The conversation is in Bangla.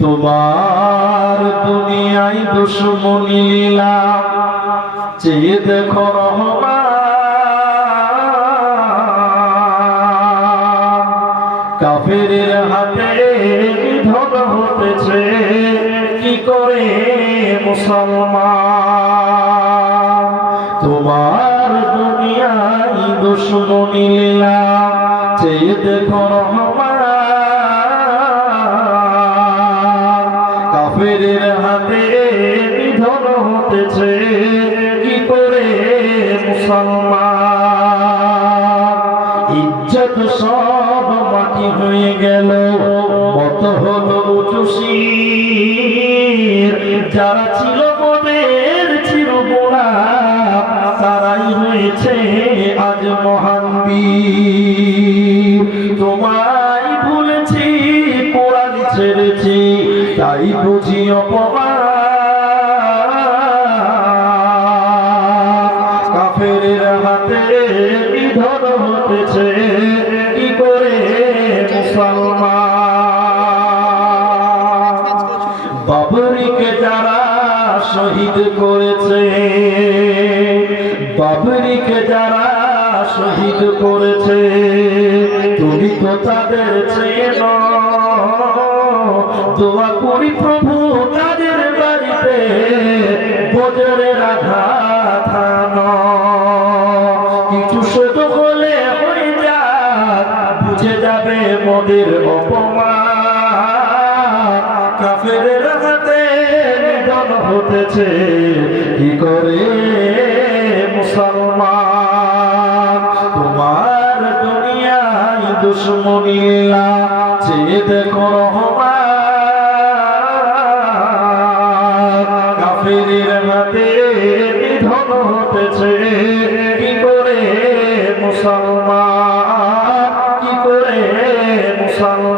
তোমার দুনিয়ায় দুশ্মনী লীলা চেয়ে দেখো রহমান। কাফেরের হাতে নিধন হতেছে, কি করে মুসলমান? তোমার দুনিয়ায় দুশ্মনী লীলা চেয়ে দেখো রহমান। কাফেরের হাতে নিধন হতেছে। কি করে মুসলমান? ইজ্জত সব মাটি হয়ে গেল। মত হলো উঁচু শির। যারা ছিল মোদের চিরগুণা, তারাই হয়েছে আজ মহান তোমায় ভুলেছি, কোরআন ছেড়েছি। তাই বুঝি অপমান কাফেরের হাতে নিধন হতেছে, কি করে বাবরিকে যারা শহীদ করেছে, বাবরিকে যারা শহীদ করেছে, তুমি তো তাদের চেন দোয়া করি প্রভু তাদের বাড়িতে। বজরের আঘাত হানো। কিছু শোধ হলে হয়ে যাক, বুঝে যাবে মোদের অপমান। কাফেরের হাতে নিধন হতেছে, কি করে মুসলমান? তোমার দুনিয়ায় দুশ্মনীলা চেয়ে দেখো রহমান কাফেরের হাতে নিধন হতেছে। কি করে মুসলমান কি করে মুসলমান?